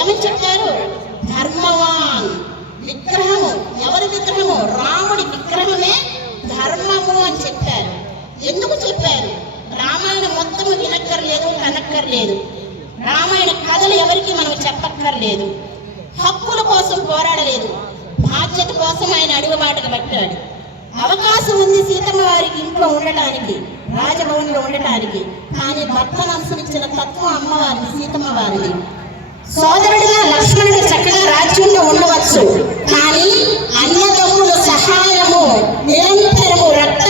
ఏమని చెప్పారు? ధర్మవాన్ విగ్రహము. ఎవరి విగ్రహము? రాముడి విగ్రహమే ధర్మము అని చెప్పారు. ఎందుకు చెప్పారు? రామాయణం మొత్తము వినక్కర్లేదు, కనక్కర్లేదు. రామాయణ కథలు ఎవరికి మనం చెప్పక్కర్లేదు. హక్కుల కోసం పోరాడలేదు, బాధ్యత కోసం ఆయన అడుగుబాటుకు పట్టాడు. అవకాశం ఉంది సీతమ్మ వారికి ఇంట్లో ఉండటానికి, రాజభవన్లో ఉండటానికి. కానీ భర్తను అనుసరించిన తత్వం అమ్మవారిది, సీతమ్మ వారిది. సోదరుడిగా లక్ష్మణుడు చక్కగా రాజ్యంలో ఉండవచ్చు, కానీ అన్నదమ్ముల సహాయము, నిరంతరము రక్త